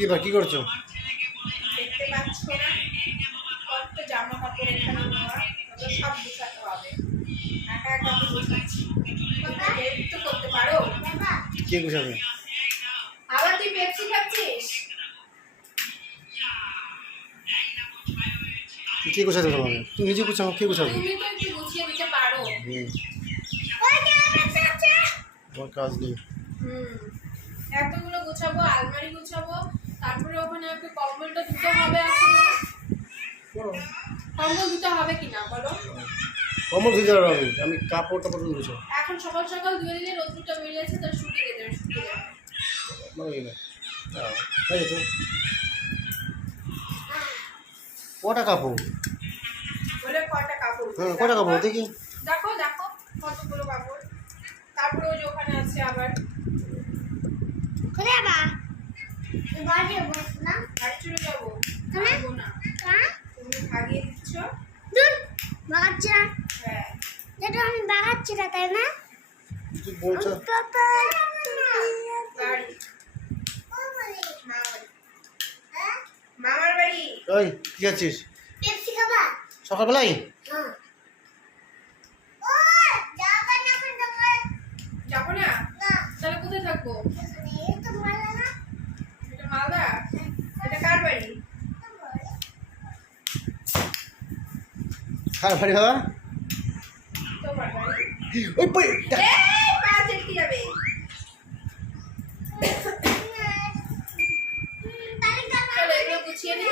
কি বা কি করছ? দেখতে পাচ্ছ না। কত জামা কাপড় এখানে সব গুছাতে হবে। একা একা গুছাচ্ছি। হেল্প করতে পারো? কে গুছাবে? আবার তুই পেপসি খাচ্ছিস? কে গুছাতে তুমি নিজে গুছাও কে গুছাবে? তুমি তো একটু গুছিয়ে দিতে পারো। কাজ নেই। হুম। এতগুলো গুছাবো আলমারি গুছাবো তারপরে ওখানে একটা কম্বলটা দিতে হবে এখন। কম্বল দিতে হবে কিনা বলো? কমল ধুতে পারব আমি। আমি কাপড় টাপড় এখন সকাল সকাল ধুয়ে দিলে রোদ্রুটা বেরিয়েছে তার শুকিয়ে দেবে শুকিয়ে যাবে মানে এই না হ্যাঁ, কটা কাপড়? বলে কটা কাপড়? হ্যাঁ কটা কাপড় দেখি। দেখো। দেখো কতগুলো কাপড়। তারপরে ওই যে ওখানে আছে আবার। কোথায় বাড়ি বস না বাড়ি চলে যাব। কেন? না। হ্যাঁ তুমি ভাগিয়ে দিচ্ছ? দূর বাগাচ্ছি না। হ্যাঁ। যেটা আমি বাগাচ্ছি না তাই না? তুই বলছো। পাপা বাড়ি। মামার বাড়ি। মামার বাড়ি। ওই কি আছিস? পেপসি খাবা সকালবেলায়? হ্যাঁ। ও যাবা না এখন তোমার যাব না? না। তাহলে কোথায় থাকব? এই তো মালা না। খার বাড়ি বাবা তোমার বাড়ি ওই বই এই পা চেটকে যাবে তাই খাবা চলো এগুলো গুছিয়ে নি